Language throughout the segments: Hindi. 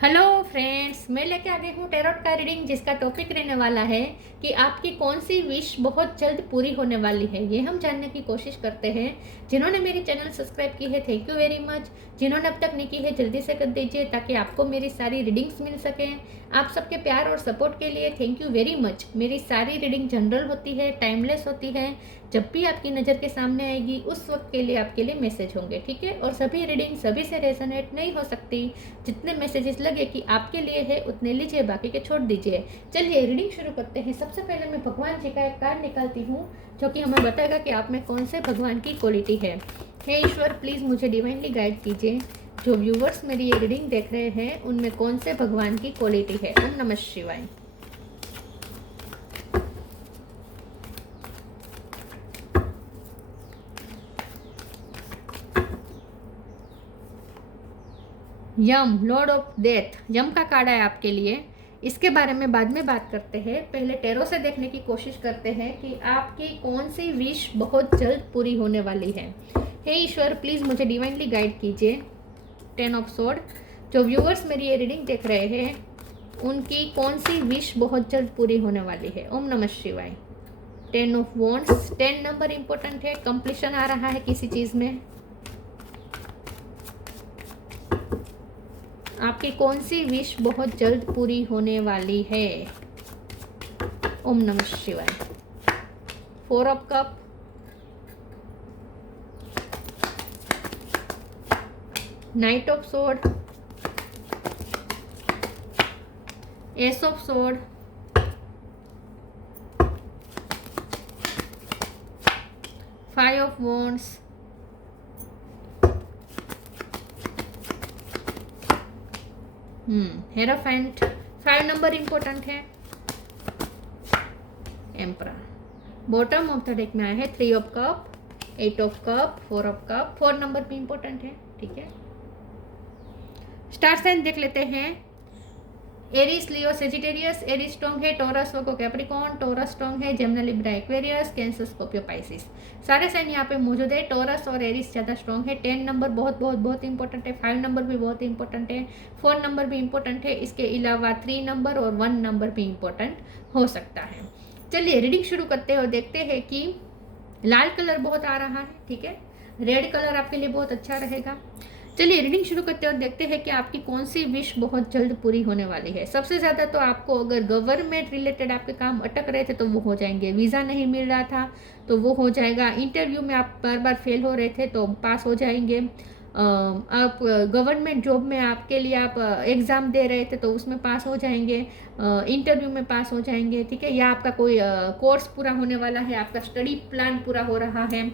हेलो फ्रेंड्स, मैं लेके आ गई हूँ टैरोट का रीडिंग, जिसका टॉपिक रहने वाला है कि आपकी कौन सी विश बहुत जल्द पूरी होने वाली है। ये हम जानने की कोशिश करते हैं। जिन्होंने मेरी चैनल सब्सक्राइब की है, थैंक यू वेरी मच। जिन्होंने अब तक नहीं की है, जल्दी से कर दीजिए ताकि आपको मेरी सारी रीडिंग्स मिल सकें। आप सबके प्यार और सपोर्ट के लिए थैंक यू वेरी मच। मेरी सारी रीडिंग जनरल होती है, टाइमलेस होती है। जब भी आपकी नज़र के सामने आएगी उस वक्त के लिए आपके लिए मैसेज होंगे, ठीक है। और सभी रीडिंग सभी से रेजोनेट नहीं हो सकती। जितने मैसेजेस लगे कि आपके लिए है उतने लीजिए, बाकी के छोड़ दीजिए। चलिए रीडिंग शुरू करते हैं। सबसे पहले मैं भगवान जी का एक कार्ड निकालती हूँ जो कि हमें बताएगा कि आप में कौन से भगवान की क्वालिटी है। हे ईश्वर, प्लीज़ मुझे डिवाइनली गाइड कीजिए। जो व्यूवर्स मेरी ये रीडिंग देख रहे हैं उनमें कौन से भगवान की क्वालिटी है। ओम नमः शिवाय। यम, लॉर्ड ऑफ डेथ, यम का कार्ड है आपके लिए। इसके बारे में बाद में बात करते हैं। पहले टैरो से देखने की कोशिश करते हैं कि आपकी कौन सी विश बहुत जल्द पूरी होने वाली है। हे ईश्वर, प्लीज़ मुझे डिवाइनली गाइड कीजिए। 10 ऑफ स्वॉर्ड, जो व्यूअर्स मेरी ये रीडिंग देख रहे हैं उनकी कौन सी विश बहुत जल्द पूरी होने वाली है। ओम नमः शिवाय। 10 ऑफ वॉन्ड्स, 10 नंबर इंपॉर्टेंट है। कंप्लीशन आ रहा है किसी चीज़ में। आपकी कौन सी विश बहुत जल्द पूरी होने वाली है। ओम नमः शिवाय। 4 of cup, knight of sword, ace of sword, 5 of wands, hierophant, 5 number important है। Emperor, bottom of the deck में आया है 3 of cup, 8 of cup, 4 of cup. 4 number भी इंपॉर्टेंट है, ठीक है। स्टार साइन देख लेते हैं। Aries, Leo, Sagittarius. Aries strong है, Taurus, Virgo, Capricorn. Taurus strong है, Gemini, Libra, Aquarius, Cancer, Scorpio, Pisces. सारे साइन यहाँ पे मौजूद है। टॉरस और एरीज ज़्यादा स्ट्रॉन्ग है। 10 नंबर बहुत बहुत बहुत इंपॉर्टेंट है। 5 नंबर भी बहुत इंपॉर्टेंट है। 4 नंबर भी इंपॉर्टेंट है। इसके अलावा 3 नंबर और 1 नंबर भी इंपॉर्टेंट हो सकता है। चलिए रीडिंग शुरू करते हैं और देखते हैं कि लाल कलर बहुत आ रहा है, ठीक है। रेड कलर आपके लिए बहुत अच्छा रहेगा। चलिए रीडिंग शुरू करते हैं और देखते हैं कि आपकी कौन सी विश बहुत जल्द पूरी होने वाली है। सबसे ज़्यादा तो आपको अगर गवर्नमेंट रिलेटेड आपके काम अटक रहे थे तो वो हो जाएंगे। वीज़ा नहीं मिल रहा था तो वो हो जाएगा। इंटरव्यू में आप बार बार फेल हो रहे थे तो पास हो जाएंगे। आप गवर्नमेंट जॉब में आपके लिए आप एग्ज़ाम दे रहे थे तो उसमें पास हो जाएंगे। इंटरव्यू में पास हो जाएंगे, ठीक है। या आपका कोई कोर्स पूरा होने वाला है, आपका स्टडी प्लान पूरा हो रहा है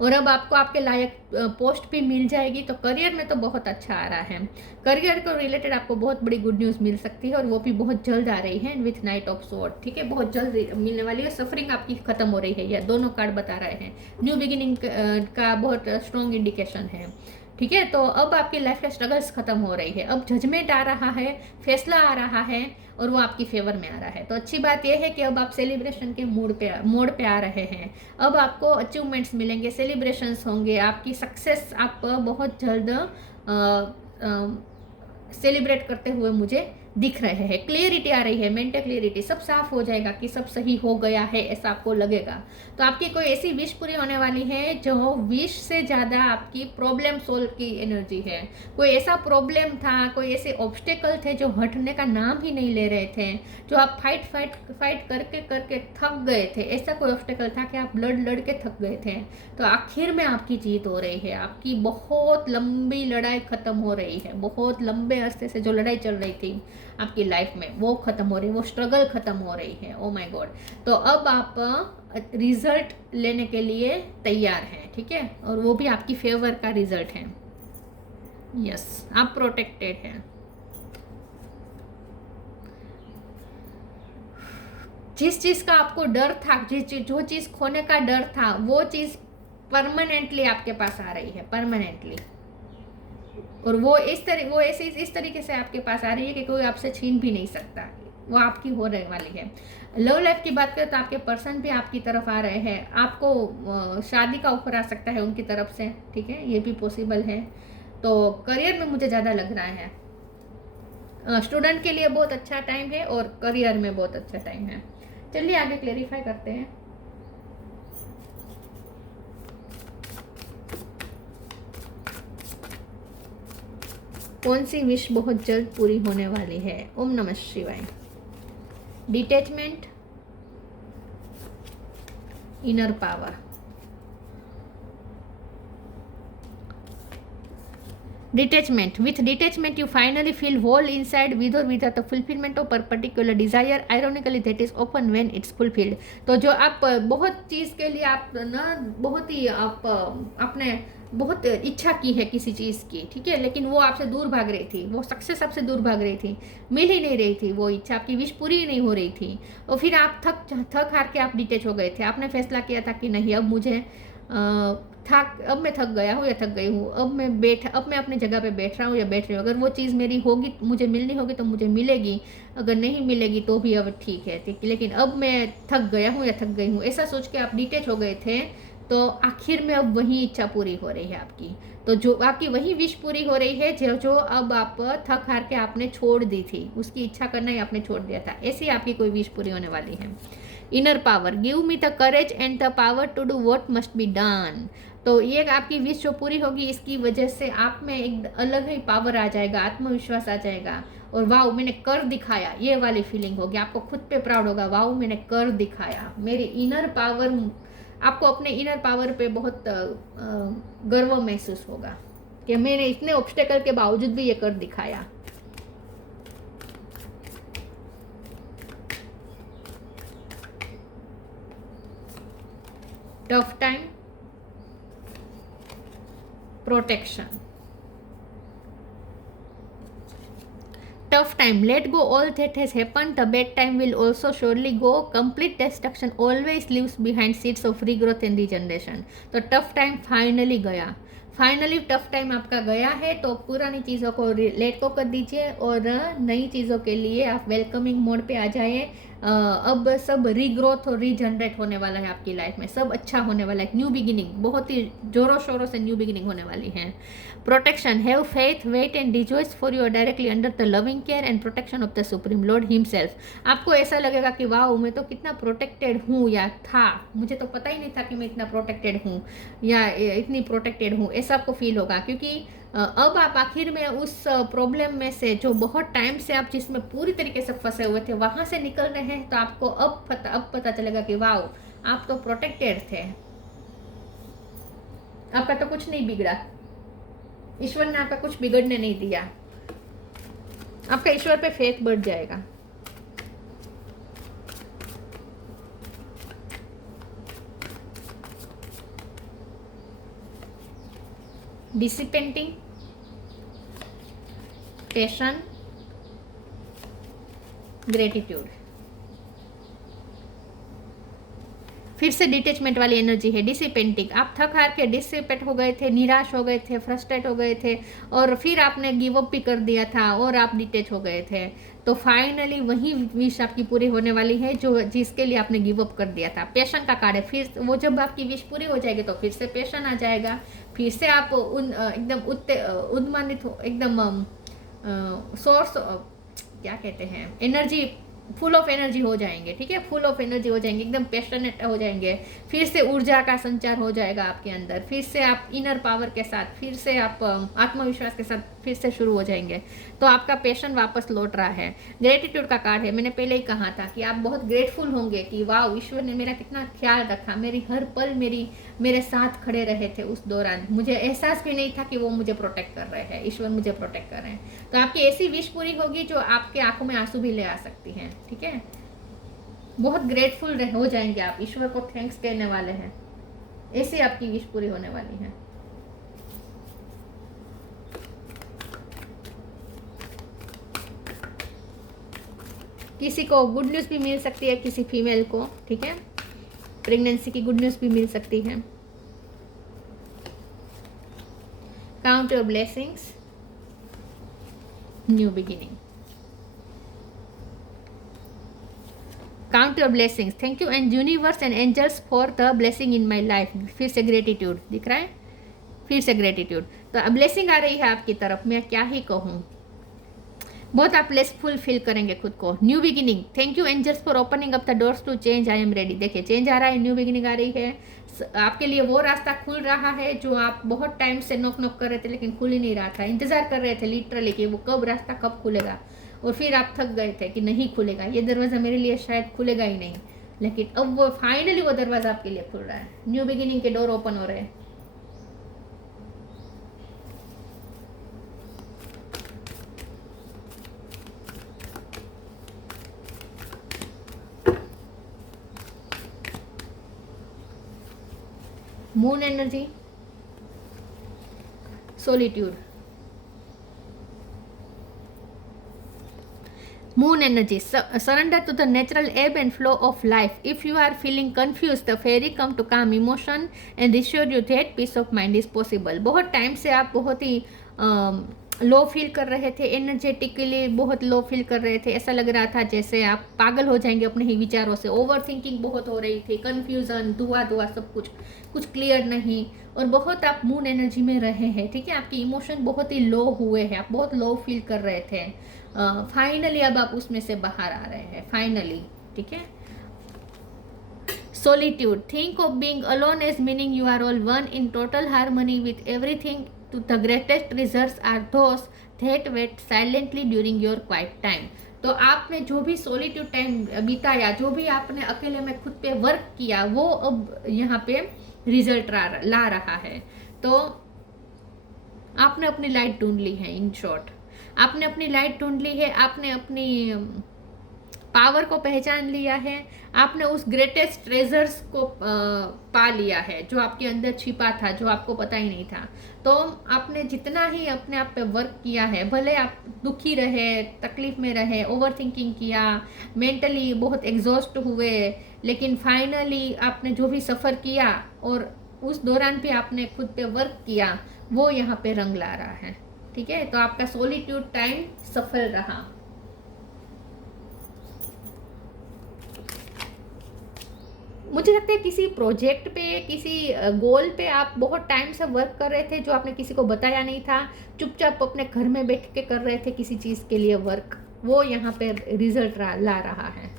और अब आपको आपके लायक पोस्ट भी मिल जाएगी। तो करियर में तो बहुत अच्छा आ रहा है। करियर को रिलेटेड आपको बहुत बड़ी गुड न्यूज़ मिल सकती है और वो भी बहुत जल्द आ रही है विथ नाइट ऑफ स्वॉर्ड, ठीक है। बहुत जल्द मिलने वाली है। सफरिंग आपकी खत्म हो रही है, या दोनों कार्ड बता रहे हैं। न्यू बिगिनिंग का बहुत स्ट्रॉन्ग इंडिकेशन है, ठीक है। तो अब आपकी लाइफ के स्ट्रगल्स खत्म हो रही है। अब जजमेंट आ रहा है, फैसला आ रहा है और वो आपकी फेवर में आ रहा है। तो अच्छी बात यह है कि अब आप सेलिब्रेशन के मोड पे आ रहे हैं। अब आपको अचीवमेंट्स मिलेंगे, सेलिब्रेशंस होंगे, आपकी सक्सेस आप बहुत जल्द सेलिब्रेट करते हुए मुझे दिख रहे हैं। क्लियरिटी आ रही है, मेंटल क्लियरिटी, सब साफ हो जाएगा कि सब सही हो गया है, ऐसा आपको लगेगा। तो आपकी कोई ऐसी विश पूरी होने वाली है जो विश से ज़्यादा आपकी प्रॉब्लम सोल्व की एनर्जी है। कोई ऐसा प्रॉब्लम था, कोई ऐसे ऑब्स्टेकल थे जो हटने का नाम ही नहीं ले रहे थे, जो आप फाइट करके करके थक गए थे। ऐसा कोई ऑब्स्टेकल था कि आप लड़ के थक गए थे। तो आखिर में आपकी जीत हो रही है। आपकी बहुत लंबी लड़ाई खत्म हो रही है। बहुत लंबे अरसे से जो लड़ाई चल रही थी आपकी लाइफ में वो खत्म हो रही है, वो स्ट्रगल खत्म हो रही है। Oh my God. तो अब आप रिजल्ट लेने के लिए तैयार हैं, ठीक है। और वो भी आपकी फेवर का रिजल्ट है। यस, आप प्रोटेक्टेड हैं। जिस चीज़ का आपको डर था, जो चीज़ खोने का डर था, वो चीज़ परमानेंटली आपके पास आ रही है, परमानेंटली। और वो इस तरीके से आपके पास आ रही है कि कोई आपसे छीन भी नहीं सकता। वो आपकी हो रहने वाली है। लव लाइफ की बात करें तो आपके पर्सन भी आपकी तरफ आ रहे हैं। आपको शादी का ऑफर आ सकता है उनकी तरफ से, ठीक है, ये भी पॉसिबल है। तो करियर में मुझे ज़्यादा लग रहा है स्टूडेंट के लिए बहुत अच्छा टाइम है और करियर में बहुत अच्छा टाइम है। चलिए आगे क्लेरिफाई करते हैं। कौन सी विश बहुत जल्द पूरी होने वाली है? ओम नमः शिवाय। Detachment, inner power. Detachment. With detachment, you finally feel whole inside with or without the fulfillment of a particular desire. Ironically, that is often when it's fulfilled. तो जो आप बहुत चीज़ के लिए आप ना बहुत ही आप आपने बहुत इच्छा की है किसी चीज़ की, ठीक है, लेकिन वो आपसे दूर भाग रही थी, वो सक्सेस आपसे दूर भाग रही थी, मिल ही नहीं रही थी, वो इच्छा आपकी विश पूरी ही नहीं हो रही थी, और फिर आप थक हार के आप डिटेच हो गए थे। आपने फैसला किया था कि नहीं, अब मुझे अब मैं थक गया हूँ या थक गई हूँ, अब मैं अपनी जगह पे बैठ रहा हूँ या बैठ रही हूँ। अगर वो चीज़ मेरी होगी, मुझे मिलनी होगी तो मुझे मिलेगी, अगर नहीं मिलेगी तो भी अब ठीक है, ठीक, लेकिन अब मैं थक गया हूँ या थक गई हूँ, ऐसा सोच के आप डिटेच हो गए थे। तो आखिर में अब वही इच्छा पूरी हो रही है आपकी। तो जो आपकी वही विश पूरी हो रही है जो अब आप थक हार के आपने छोड़ दी थी, उसकी इच्छा करना ही आपने छोड़ दिया था, ऐसी आपकी कोई विश पूरी होने वाली है। Inner power, give me the courage and the power to do what must be done. तो ये आपकी विश जो पूरी होगी, इसकी वजह से आप में एक अलग ही पावर आ जाएगा, आत्मविश्वास आ जाएगा, और वाओ मैंने कर दिखाया, ये वाली फीलिंग होगी, आपको खुद पे प्राउड होगा, वाओ मैंने कर दिखाया, मेरी इनर पावर, आपको अपने इनर पावर पे बहुत गर्व महसूस होगा कि मैंने इतने ऑब्स्टेकल के बावजूद भी ये कर दिखाया। Tough time, protection. Tough time, let go all that has happened. The bad time will also surely go. Complete destruction always leaves behind seeds of regrowth and regeneration. तो टफ टाइम फाइनली गया, फाइनली टफ टाइम आपका गया है। तो पुरानी चीज़ों को लेट गो कर दीजिए और नई चीज़ों के लिए आप वेलकमिंग मोड पे आ जाइए। अब सब रीग्रोथ और रीजनरेट होने वाला है आपकी लाइफ में, सब अच्छा होने वाला है, न्यू बिगिनिंग, बहुत ही जोरों शोरों से न्यू बिगिनिंग होने वाली है। Protection, have faith, wait and rejoice for you are directly under the loving care and protection of the supreme lord himself. आपको ऐसा लगेगा कि वाह मैं तो कितना प्रोटेक्टेड हूँ, या था, मुझे तो पता ही नहीं था कि मैं इतना प्रोटेक्टेड हूँ या इतनी प्रोटेक्टेड हूँ, ऐसा आपको फील होगा। क्योंकि अब आप आखिर में उस प्रॉब्लम में से जो बहुत टाइम से आप जिसमें पूरी तरीके से फंसे हुए थे, वहाँ से निकल रहे हैं। तो आपको अब पता चलेगा कि वाह आप तो प्रोटेक्टेड थे, आपका तो कुछ नहीं बिगड़ा, ईश्वर ने आपका कुछ बिगड़ने नहीं दिया, आपका ईश्वर पे फेथ बढ़ जाएगा। डिसिपेंटिंग, पैशन, ग्रेटिट्यूड। फिर से डिटेचमेंट वाली एनर्जी है। डिसिपेंटिंग, आप थक हार के डिसिपेट हो गए थे, निराश हो गए थे, फ्रस्ट्रेट हो गए थे, और फिर आपने गिव अप भी कर दिया था और आप डिटेच हो गए थे। तो फाइनली वही विश आपकी पूरी होने वाली है जो जिसके लिए आपने गिव अप कर दिया था। पैशन का कार्ड है, फिर वो जब आपकी विश पूरी हो जाएगी तो फिर से पैशन आ जाएगा, फिर से आप एकदम उन्मानित हो, एकदम सोर्स क्या कहते हैं, एनर्जी, फुल ऑफ एनर्जी हो जाएंगे, ठीक है, फुल ऑफ एनर्जी हो जाएंगे, एकदम पैशनेट हो जाएंगे, फिर से ऊर्जा का संचार हो जाएगा आपके अंदर, फिर से आप इनर पावर के साथ, फिर से आप आत्मविश्वास के साथ फिर से शुरू हो जाएंगे। तो आपका पैशन वापस लौट रहा है। ग्रेटिट्यूड का कार्ड है, मैंने पहले ही कहा था कि आप बहुत ग्रेटफुल होंगे कि वाह ईश्वर ने मेरा कितना ख्याल रखा, मेरी हर पल मेरे साथ खड़े रहे थे उस दौरान, मुझे एहसास भी नहीं था कि वो मुझे प्रोटेक्ट कर रहे हैं, ईश्वर मुझे प्रोटेक्ट कर रहे हैं। तो आपकी ऐसी विश पूरी होगी जो आपके आंखों में आंसू भी ले आ सकती है, ठीक है, बहुत ग्रेटफुल हो जाएंगे आप, ईश्वर को थैंक्स कहने वाले हैं, ऐसी आपकी विश पूरी होने वाली है। किसी को गुड न्यूज़ भी मिल सकती है, किसी फीमेल को, ठीक है, प्रेगनेंसी की गुड न्यूज़ भी मिल सकती है। Count your blessings, new beginning. Count your blessings, thank you and universe and angels for the blessing in my life. फिर से ग्रेटिट्यूड दिख रहा है, फिर से ग्रेटिट्यूड। तो अब ब्लेसिंग आ रही है आपकी तरफ, मैं क्या ही कहूँ। बहुत आप लेसफुल फील करेंगे खुद को। New beginning, thank you angels for opening up the doors to change, I am ready. देखिए चेंज आ रहा है, न्यू बिगिनिंग आ रही है, आपके लिए वो रास्ता खुल रहा है जो आप बहुत टाइम से नॉक नॉक कर रहे थे लेकिन खुल ही नहीं रहा था, इंतजार कर रहे थे लिटरली कि वो कब रास्ता कब खुलेगा, और फिर आप थक गए थे कि नहीं खुलेगा ये दरवाज़ा, मेरे लिए शायद खुलेगा ही नहीं, लेकिन अब वो फाइनली वो दरवाज़ा आपके लिए खुल रहा है, न्यू बिगिनिंग के डोर ओपन हो रहे हैं। Moon energy, solitude, moon energy, surrender to the natural ebb and flow of life. If you are feeling confused, the fairy come to calm emotion and assure you that peace of mind is possible. बहुत टाइम से आप बहुत ही लो फील कर रहे थे, एनर्जेटिकली बहुत लो फील कर रहे थे, ऐसा लग रहा था जैसे आप पागल हो जाएंगे अपने ही विचारों से, ओवर थिंकिंग बहुत हो रही थी, कन्फ्यूज़न, धुआं धुआं सब कुछ क्लियर नहीं, और बहुत आप मून एनर्जी में रहे हैं, ठीक है, आपके इमोशन बहुत ही लो हुए हैं, आप बहुत लो फील कर रहे थे, फाइनली अब आप उसमें से बाहर आ रहे हैं फाइनली, ठीक है। Solitude, think of being alone as meaning you are all one in total harmony with everything. To the greatest results are those that wait silently during your quiet time. तो आपने जो भी सॉलिट्यूड टाइम बिताया, जो भी आपने अकेले में खुद पे वर्क किया, वो अब यहाँ पे रिजल्ट ला रहा है। तो आपने अपनी लाइट ढूंढ ली है, इन शॉर्ट आपने अपनी लाइट ढूंढ ली है, आपने अपनी पावर को पहचान लिया है, आपने उस ग्रेटेस्ट ट्रेजर्स को पा लिया है जो आपके अंदर छिपा था, जो आपको पता ही नहीं था। तो आपने जितना ही अपने आप पे वर्क किया है, भले आप दुखी रहे, तकलीफ में रहे, ओवर थिंकिंग किया, मेंटली बहुत एग्जॉस्ट हुए, लेकिन फाइनली आपने जो भी सफ़र किया और उस दौरान भी आपने खुद पे वर्क किया, वो यहाँ पे रंग ला रहा है, ठीक है। तो आपका सॉलिट्यूड टाइम सफल रहा। मुझे लगता है किसी प्रोजेक्ट पे, किसी गोल पे आप बहुत टाइम से वर्क कर रहे थे जो आपने किसी को बताया नहीं था, चुपचाप अपने घर में बैठ के कर रहे थे किसी चीज़ के लिए वर्क, वो यहाँ पे रिजल्ट ला रहा है।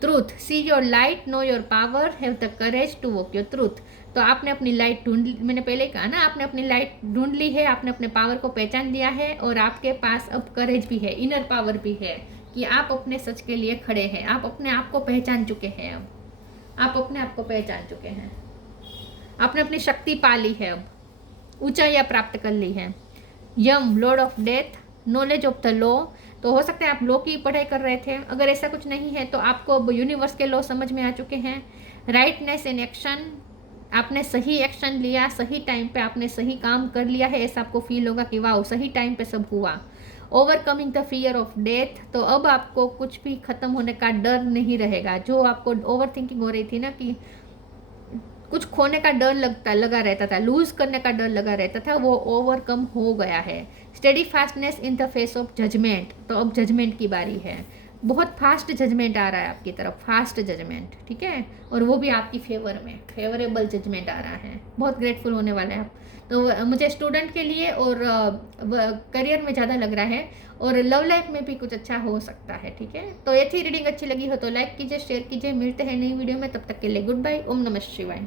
Truth, see your light, know your power, have the courage to walk your truth. तो आपने अपनी लाइट ढूंढ ली, मैंने पहले कहा ना, आपने अपनी लाइट ढूंढ ली है, आपने अपने पावर को पहचान लिया है, और आपके पास अब करेज भी है, इनर पावर भी है कि आप अपने सच के लिए खड़े हैं, आप अपने आप को पहचान चुके हैं, अब आप अपने आप को पहचान चुके हैं, आपने अपनी शक्ति पा ली है, अब ऊंचाइयाँ प्राप्त कर ली है। Yama, lord of death, knowledge of the law. तो हो सकता है आप लॉ की पढ़ाई कर रहे थे, अगर ऐसा कुछ नहीं है तो आपको अब यूनिवर्स के लॉ समझ में आ चुके हैं। राइटनेस इन एक्शन, आपने सही एक्शन लिया, सही टाइम पे आपने सही काम कर लिया है, ऐसा आपको फील होगा कि वाह सही टाइम पे सब हुआ। Overcoming the fear of death, तो अब आपको कुछ भी खत्म होने का डर नहीं रहेगा, जो आपको ओवर थिंकिंग हो रही थी ना कि कुछ खोने का डर लगा रहता था, लूज करने का डर लगा रहता था, वो ओवरकम हो गया है। Steady fastness in the face of judgement, तो अब जजमेंट की बारी है, बहुत फास्ट जजमेंट आ रहा है आपकी तरफ, फास्ट जजमेंट, ठीक है, और वो भी आपकी फेवर में, फेवरेबल जजमेंट आ रहा है, बहुत ग्रेटफुल होने वाले हैं आप। तो मुझे स्टूडेंट के लिए और करियर में ज़्यादा लग रहा है, और लव लाइफ में भी कुछ अच्छा हो सकता है, ठीक है। तो ये थी रीडिंग, अच्छी लगी हो तो लाइक कीजिए, शेयर कीजिए, मिलते हैं नई वीडियो में, तब तक के लिए गुड बाय, ओम नमः शिवाय।